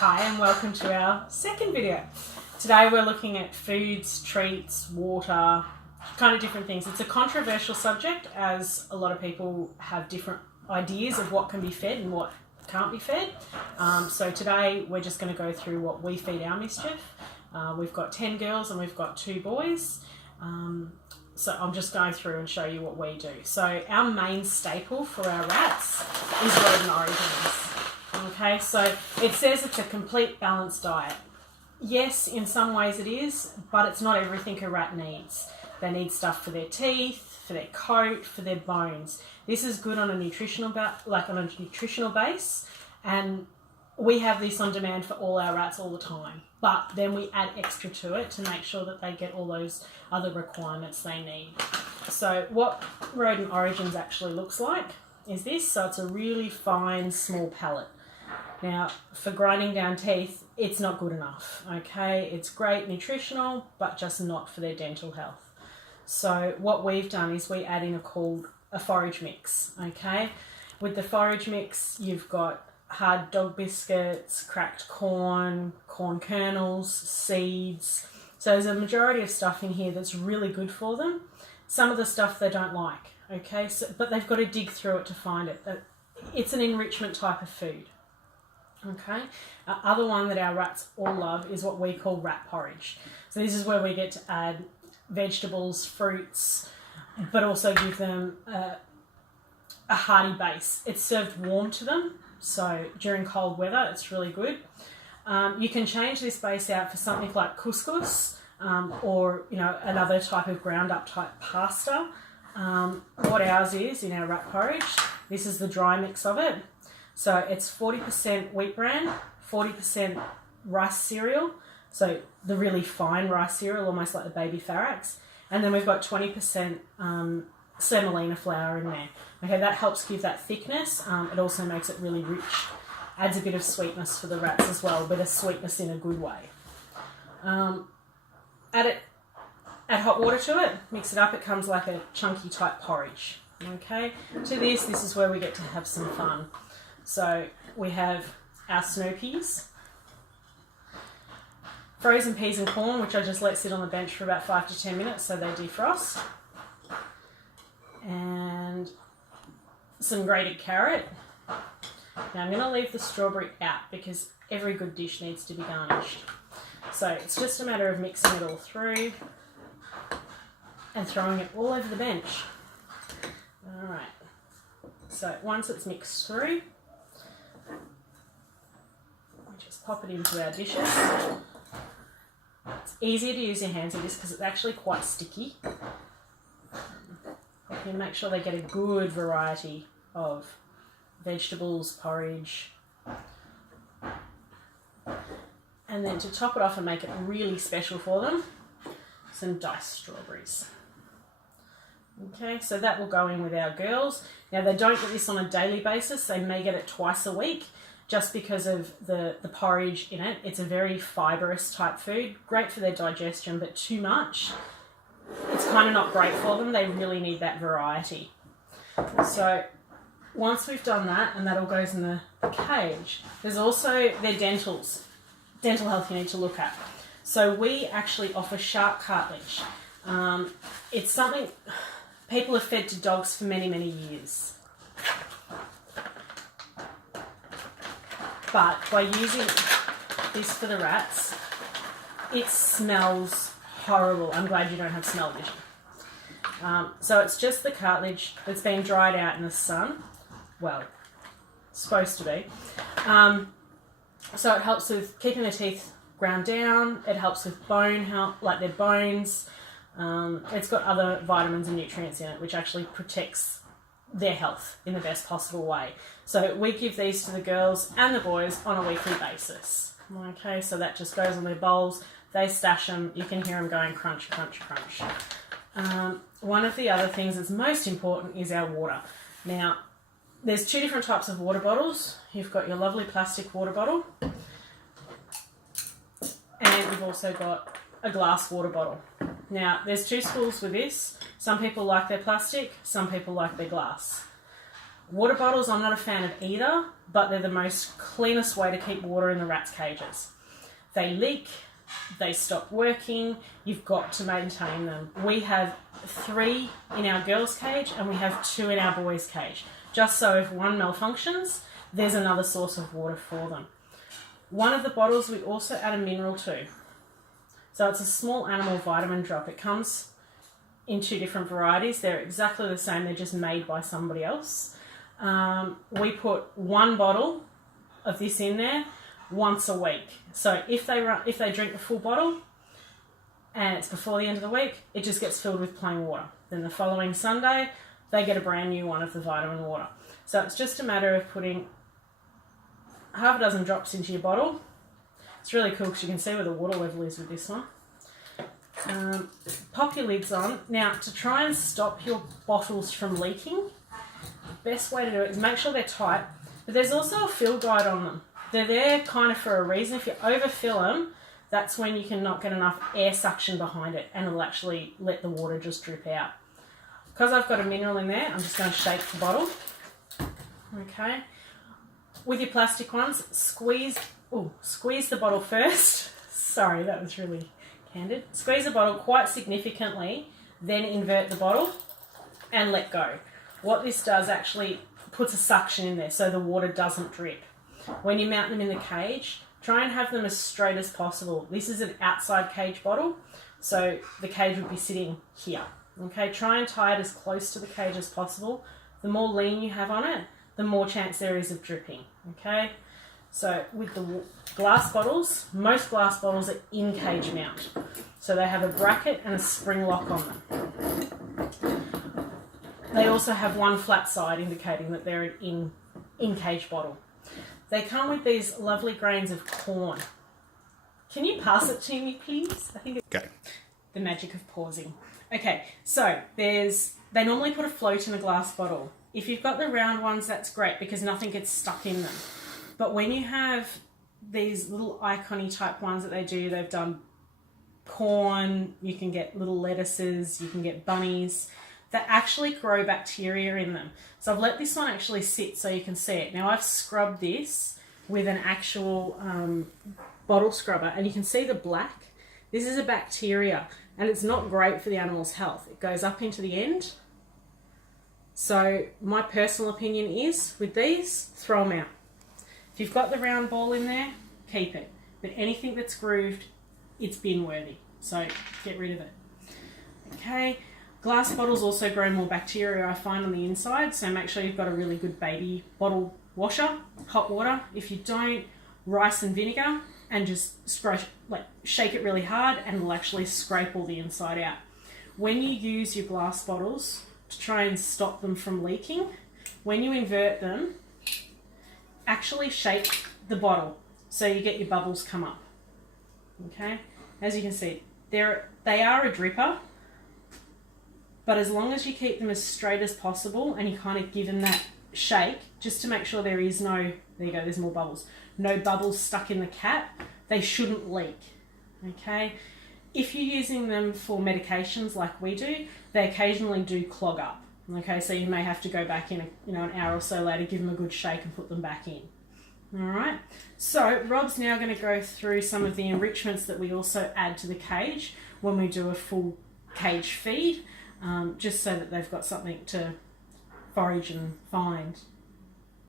Hi and welcome to our second video. Today we're looking at foods, treats, water, kind of different things. It's a controversial subject as a lot of people have different ideas of what can be fed and what can't be fed. So today we're just going to go through what we feed our mischief. We've got 10 girls and we've got 2 boys. So I'm just going through and show you what we do. So our main staple for our rats is Rodent Origins. Okay, so it says it's a complete balanced diet. Yes, in some ways it is, but it's not everything a rat needs. They need stuff for their teeth, for their coat, for their bones. This is good on a nutritional base, and we have this on demand for all our rats all the time. But then we add extra to it to make sure that they get all those other requirements they need. So what Rodent Origins actually looks like is this. So it's a really fine, small pellet. Now, for grinding down teeth, it's not good enough, okay? It's great nutritional, but just not for their dental health. So what we've done is we add in a forage mix, okay? With the forage mix, you've got hard dog biscuits, cracked corn, corn kernels, seeds. So there's a majority of stuff in here that's really good for them. Some of the stuff they don't like, okay? But they've got to dig through it to find it. It's an enrichment type of food. Okay, other one that our rats all love is what we call rat porridge. So this is where we get to add vegetables, fruits, but also give them a hearty base. It's served warm to them, so during cold weather it's really good. You can change this base out for something like couscous or another type of ground up type pasta. What ours is in our rat porridge, this is the dry mix of it. So it's 40% wheat bran, 40% rice cereal, so the really fine rice cereal, almost like the baby Farax, and then we've got 20% semolina flour in there. Okay, that helps give that thickness. It also makes it really rich, adds a bit of sweetness for the rats as well, but a sweetness in a good way. Add hot water to it, mix it up, it comes like a chunky type porridge. Okay, to this is where we get to have some fun. So we have our Snoopies, frozen peas and corn, which I just let sit on the bench for about 5 to 10 minutes so they defrost, and some grated carrot. Now I'm going to leave the strawberry out because every good dish needs to be garnished. So it's just a matter of mixing it all through and throwing it all over the bench. Alright, so once it's mixed through, just pop it into our dishes. It's easier to use your hands in this because it's actually quite sticky. You can make sure they get a good variety of vegetables, porridge. And then to top it off and make it really special for them, some diced strawberries. Okay, so that will go in with our girls. Now they don't get this on a daily basis, they may get it twice a week. Just because of the porridge in it. It's a very fibrous type food, great for their digestion, but too much, it's kind of not great for them. They really need that variety. So once we've done that, and that all goes in the cage, there's also their dental health you need to look at. So we actually offer shark cartilage. It's something people have fed to dogs for many, many years. But by using this for the rats, it smells horrible. I'm glad you don't have smell vision. So it's just the cartilage that's been dried out in the sun. Well, it's supposed to be. So it helps with keeping their teeth ground down. It helps with bone health, like their bones. It's got other vitamins and nutrients in it, which actually protects their health in the best possible way. So we give these to the girls and the boys on a weekly basis. Okay, so that just goes on their bowls. They stash them. You can hear them going crunch, crunch, crunch. One of the other things that's most important is our water. Now, there's 2 different types of water bottles. You've got your lovely plastic water bottle, and you've also got a glass water bottle. Now, there's 2 schools with this. Some people like their plastic, some people like their glass. Water bottles, I'm not a fan of either, but they're the most cleanest way to keep water in the rats' cages. They leak, they stop working, you've got to maintain them. We have 3 in our girls' cage and we have 2 in our boys' cage, just so if one malfunctions, there's another source of water for them. One of the bottles we also add a mineral to. So it's a small animal vitamin drop. It comes in 2 different varieties. They're exactly the same, they're just made by somebody else. We put 1 bottle of this in there once a week. So if they drink the full bottle and it's before the end of the week, it just gets filled with plain water. Then the following Sunday, they get a brand new one of the vitamin water. So it's just a matter of putting half a dozen drops into your bottle. It's really cool because you can see where the water level is with this one. Pop your lids on. Now, to try and stop your bottles from leaking, the best way to do it is make sure they're tight, but there's also a fill guide on them. They're there kind of for a reason. If you overfill them, that's when you can not get enough air suction behind it and it'll actually let the water just drip out. Because I've got a mineral in there, I'm just going to shake the bottle. Okay. With your plastic ones, squeeze the bottle first. Sorry, that was really candid. Squeeze the bottle quite significantly, then invert the bottle and let go. What this does actually puts a suction in there so the water doesn't drip. When you mount them in the cage, try and have them as straight as possible. This is an outside cage bottle, so the cage would be sitting here. Okay, try and tie it as close to the cage as possible. The more lean you have on it, the more chance there is of dripping. Okay, so with the glass bottles, most glass bottles are in cage mount. So they have a bracket and a spring lock on them. They also have one flat side indicating that they're an in-cage bottle. They come with these lovely grains of corn. Can you pass it to me, please? I think it's okay. The magic of pausing. Okay, so they normally put a float in a glass bottle. If you've got the round ones, that's great because nothing gets stuck in them. But when you have these little icon-y type ones that they've done corn, you can get little lettuces, you can get bunnies, that actually grow bacteria in them. So I've let this one actually sit so you can see it. Now I've scrubbed this with an actual bottle scrubber and you can see the black. This is a bacteria and it's not great for the animal's health. It goes up into the end. So my personal opinion is with these, throw them out. If you've got the round ball in there, keep it. But anything that's grooved, it's bin worthy. So get rid of it. Okay. Glass bottles also grow more bacteria, I find, on the inside, so make sure you've got a really good baby bottle washer, hot water. If you don't, rice and vinegar, and just shake it really hard and it'll actually scrape all the inside out. When you use your glass bottles to try and stop them from leaking, when you invert them, actually shake the bottle so you get your bubbles come up. Okay? As you can see, they are a dripper, but as long as you keep them as straight as possible and you kind of give them that shake, just to make sure there is no, there you go, there's more bubbles, no bubbles stuck in the cap, they shouldn't leak. Okay? If you're using them for medications like we do, they occasionally do clog up. Okay, so you may have to go back in an hour or so later, give them a good shake and put them back in. All right, so Rob's now going to go through some of the enrichments that we also add to the cage when we do a full cage feed, just so that they've got something to forage and find